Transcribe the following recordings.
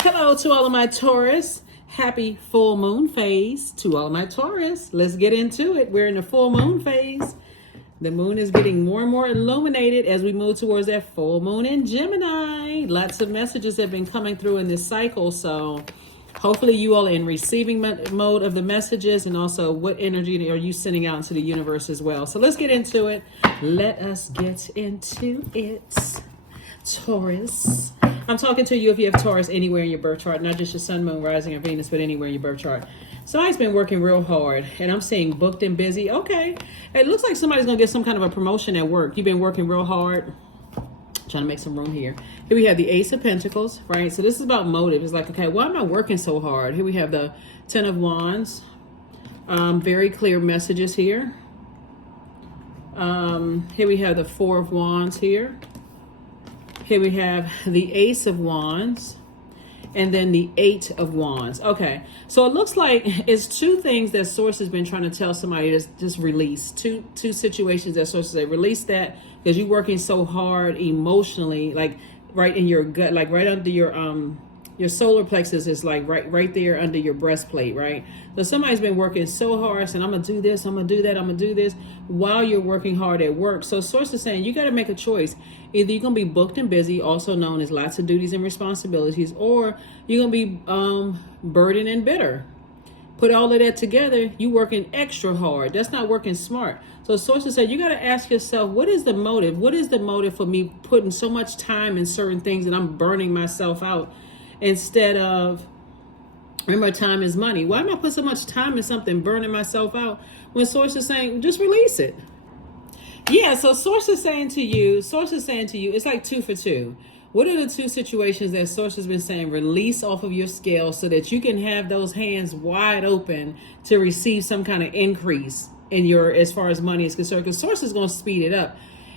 Hello to all of my Taurus. Happy full moon phase to all of my Taurus. Let's get into it. We're in the full moon phase. The moon is getting more and more illuminated as we move towards that full moon in Gemini. Lots of messages have been coming through in this cycle. So hopefully you all are in receiving mode of the messages, and also what energy are you sending out into the universe as well. So let's get into it. Let us get into it. Taurus. I'm talking to you if you have Taurus anywhere in your birth chart, not just your sun, moon, rising, or Venus, but anywhere in your birth chart. Somebody's been working real hard, and I'm seeing booked and busy. Okay. It looks like somebody's going to get some kind of a promotion at work. You've been working real hard. Trying to make some room here. Here we have the Ace of Pentacles, right? So this is about motive. It's like, okay, why am I working so hard? Here we have the Ten of Wands. Very clear messages here. Here we have the Four of Wands here. Here we have the Ace of Wands, and then the Eight of Wands. Okay, so it looks like it's two things that Source has been trying to tell somebody to just release. Two situations that Source say, release that because you're working so hard emotionally, like right in your gut, like right under your solar plexus is like right there under your breastplate, right? So somebody's been working so hard, saying, I'm going to do this, I'm going to do that, I'm going to do this, while you're working hard at work. So Source is saying you got to make a choice. Either you're going to be booked and busy, also known as lots of duties and responsibilities, or you're going to be burdened and bitter. Put all of that together, you working extra hard. That's not working smart. So Sources said you got to ask yourself, what is the motive? What is the motive for me putting so much time in certain things and I'm burning myself out? Instead of, remember, time is money. Why am I putting so much time in something, burning myself out, when Source is saying, just release it? Yeah, so Source is saying to you, it's like 2 for 2. What are the two situations that Source has been saying, release off of your scale so that you can have those hands wide open to receive some kind of increase in your, as far as money is concerned? Because Source is going to speed it up.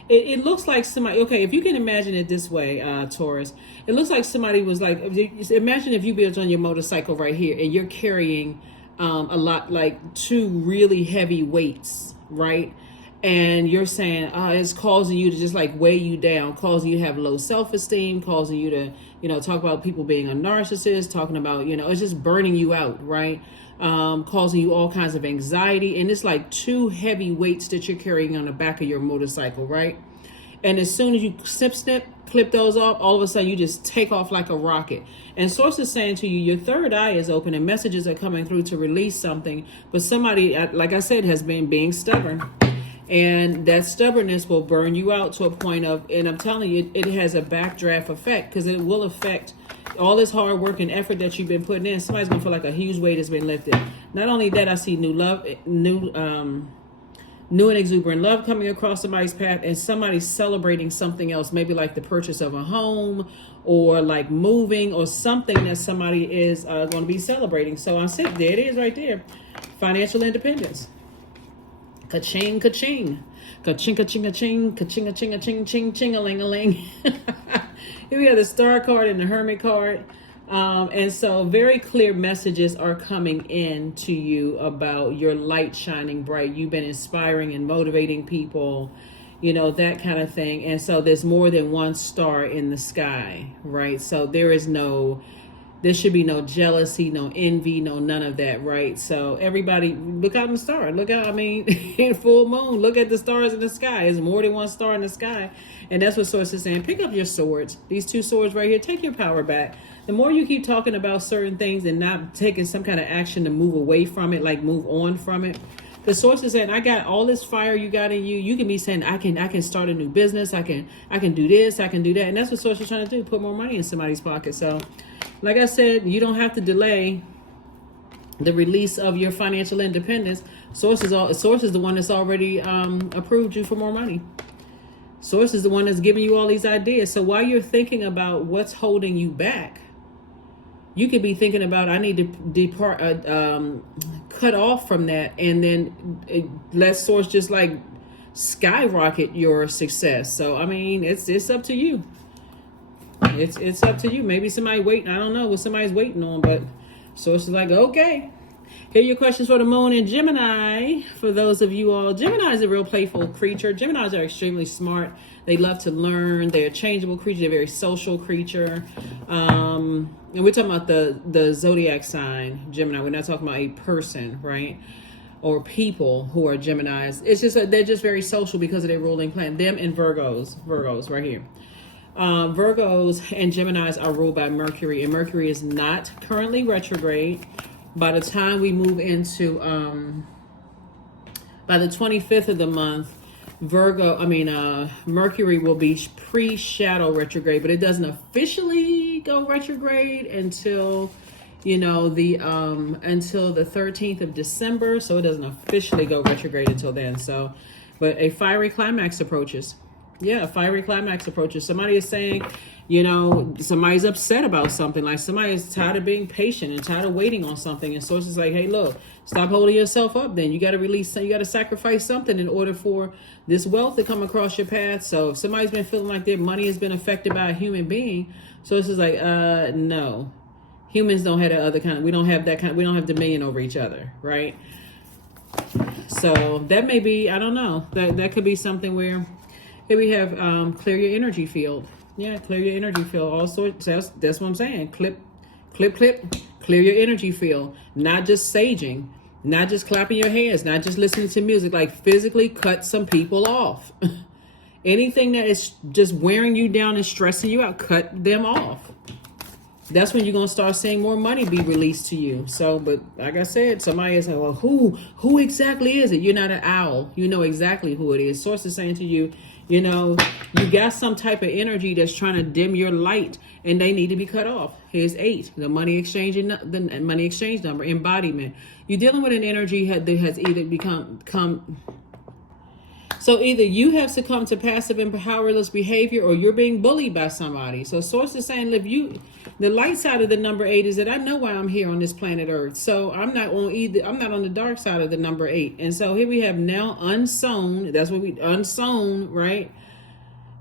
It looks like somebody, okay, if you can imagine it this way, Taurus, it looks like somebody was like, imagine if you built on your motorcycle right here and you're carrying a lot, like 2 really heavy weights, right? And you're saying it's causing you to just like weigh you down, causing you to have low self-esteem, causing you to, talk about people being a narcissist, talking about, it's just burning you out, right? Causing you all kinds of anxiety. And it's like 2 heavy weights that you're carrying on the back of your motorcycle, right? And as soon as you snip, clip those off, all of a sudden you just take off like a rocket. And Source is saying to you, your third eye is open and messages are coming through to release something. But somebody, like I said, has been being stubborn. And that stubbornness will burn you out to a point of, and I'm telling you, it has a backdraft effect, because it will affect all this hard work and effort that you've been putting in. Somebody's going to feel like a huge weight has been lifted. Not only that, I see new love, new and exuberant love coming across somebody's path, and somebody's celebrating something else, maybe like the purchase of a home or like moving or something that somebody is going to be celebrating. So I said, there it is right there. Financial independence. Ka-ching, ka-ching. Ka-ching, ka-ching, ka-ching. Ka-ching, ka-ching, ka-ching, ching, ching-a-ling-a-ling. Here we have the Star card and the Hermit card. And so very clear messages are coming in to you about your light shining bright. You've been inspiring and motivating people, that kind of thing. And so there's more than one star in the sky, right? So there should be no jealousy, no envy, no none of that, right? So everybody, look out in the star. Look out, in full moon, look at the stars in the sky. There's more than one star in the sky. And that's what Source is saying. Pick up your swords. These 2 swords right here. Take your power back. The more you keep talking about certain things and not taking some kind of action to move away from it, like move on from it. The Source is saying, I got all this fire you got in you. You can be saying, I can start a new business. I can do this. I can do that. And that's what Source is trying to do. Put more money in somebody's pocket. So like I said, you don't have to delay the release of your financial independence. Source is the one that's already approved you for more money. Source is the one that's giving you all these ideas. So while you're thinking about what's holding you back, you could be thinking about, I need to cut off from that, and then let Source just like skyrocket your success. So it's up to you. It's up to you. Maybe somebody waiting. I don't know what somebody's waiting on, but Source is like, okay, Here are your questions for the moon in Gemini. For those of you all, Gemini is a real playful creature. Geminis are extremely smart. They love to learn. They're a changeable creature. They're a very social creature. And we're talking about the Zodiac sign, Gemini. We're not talking about a person, right? Or people who are Geminis. It's just they're just very social because of their ruling planet. Them and Virgos right here. Virgos and Geminis are ruled by Mercury, and Mercury is not currently retrograde. By the time we move into, by the 25th of the month, Mercury will be pre-shadow retrograde, but it doesn't officially go retrograde until, until the 13th of December. So it doesn't officially go retrograde until then. So, but a fiery climax approaches. Yeah, a fiery climax approaches. Somebody is saying, somebody's upset about something. Like somebody is tired of being patient and tired of waiting on something. And so it's just like, hey, look, stop holding yourself up then. You got to release, you got to sacrifice something in order for this wealth to come across your path. So if somebody's been feeling like their money has been affected by a human being, so it's just like, no. Humans don't have that other kind of, we don't have dominion over each other, right? So that may be, I don't know, that could be something where, here we have clear your energy field. Yeah, clear your energy field. All sorts. That's what I'm saying. Clip. Clear your energy field. Not just saging. Not just clapping your hands. Not just listening to music. Like physically cut some people off. Anything that is just wearing you down and stressing you out, cut them off. That's when you're going to start seeing more money be released to you. So, but like I said, somebody is like, well, who exactly is it? You're not an owl. You know exactly who it is. Source is saying to you, you got some type of energy that's trying to dim your light, and they need to be cut off. Here's 8, the money exchange number, embodiment. You're dealing with an energy that has either so either you have succumbed to passive and powerless behavior, or you're being bullied by somebody. So source is saying, the light side of the number 8 is that I know why I'm here on this planet Earth. So I'm not on the dark side of the number 8. And so here we have now unsown. That's what unsown, right?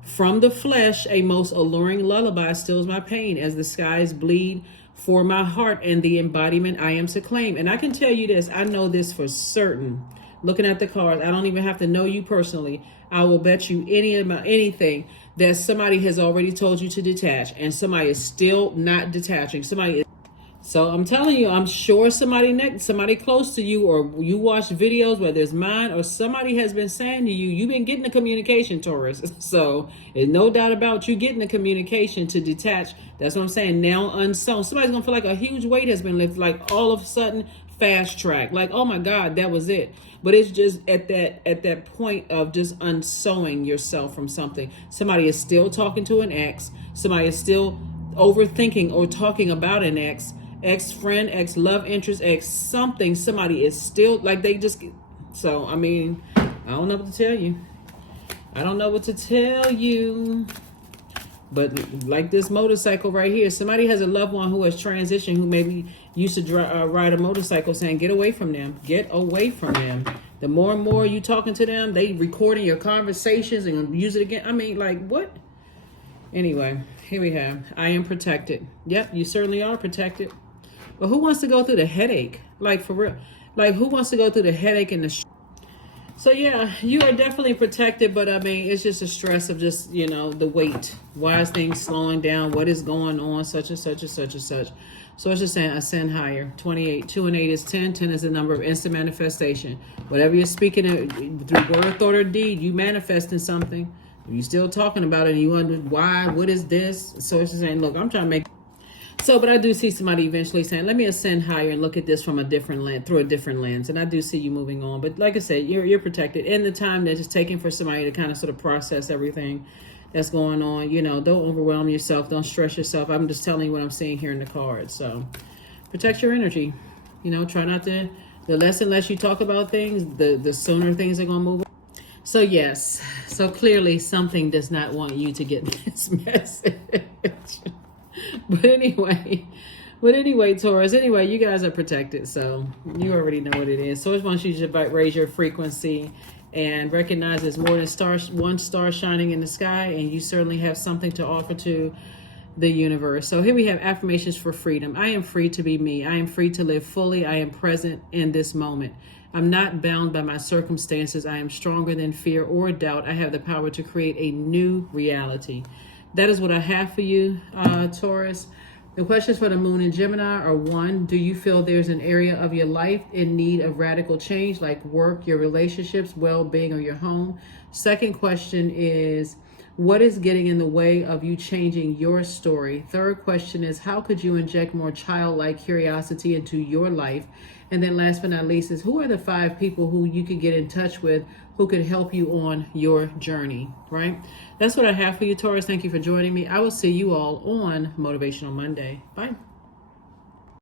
From the flesh, a most alluring lullaby stills my pain as the skies bleed for my heart and the embodiment I am to claim. And I can tell you this, I know this for certain. Looking at the cards, I don't even have to know you personally. I will bet you anything that somebody has already told you to detach, and somebody is still not detaching. So I'm telling you, I'm sure somebody close to you, or you watch videos, whether it's mine or somebody has been saying to you, you've been getting the communication, Taurus. So there's no doubt about you getting the communication to detach. That's what I'm saying. Now unsown. Somebody's gonna feel like a huge weight has been lifted, like all of a sudden fast track, like, oh my God, that was it. But it's just at that point of just unsewing yourself from something. Somebody is still talking to an ex. Somebody is still overthinking or talking about an ex-friend, ex-love interest, ex-something. Somebody is still like so I mean, I don't know what to tell you. But like this motorcycle right here, somebody has a loved one who has transitioned, who maybe used to ride a motorcycle, saying, get away from them. Get away from them. The more and more you talking to them, they recording your conversations and use it again. I mean, like, what? Anyway, here we have, I am protected. Yep, you certainly are protected. But who wants to go through the headache? Like, for real. Like, who wants to go through the headache and the... So yeah, you are definitely protected, but I mean, it's just a stress of just, the weight. Why is things slowing down? What is going on? Such and such and such and such. So it's just saying ascend higher. 28, 2 and 8 is 10. 10 is the number of instant manifestation. Whatever you're speaking through word, thought, or deed, you manifesting something. You're still talking about it and you wonder why, what is this? So it's just saying, look, I'm trying to make... So, but I do see somebody eventually saying, let me ascend higher and look at this from through a different lens. And I do see you moving on. But like I said, you're protected. In the time that it's taking for somebody to kind of sort of process everything that's going on, don't overwhelm yourself. Don't stress yourself. I'm just telling you what I'm seeing here in the cards. So protect your energy. Try not to, the less and less you talk about things, the sooner things are going to move. So yes, so clearly something does not want you to get this message. But anyway, Taurus, you guys are protected, so you already know what it is. So it wants you to raise your frequency and recognize there's more than one star shining in the sky, and you certainly have something to offer to the universe. So here we have affirmations for freedom. I am free to be me. I am free to live fully. I am present in this moment. I'm not bound by my circumstances. I am stronger than fear or doubt. I have the power to create a new reality. That is what I have for you, Taurus. The questions for the moon in Gemini are: 1, do you feel there's an area of your life in need of radical change, like work, your relationships, well-being, or your home? Second question is, what is getting in the way of you changing your story? Third question is, how could you inject more childlike curiosity into your life? And then last but not least is, who are the 5 people who you could get in touch with who could help you on your journey, right? That's what I have for you, Taurus. Thank you for joining me. I will see you all on Motivational Monday. Bye.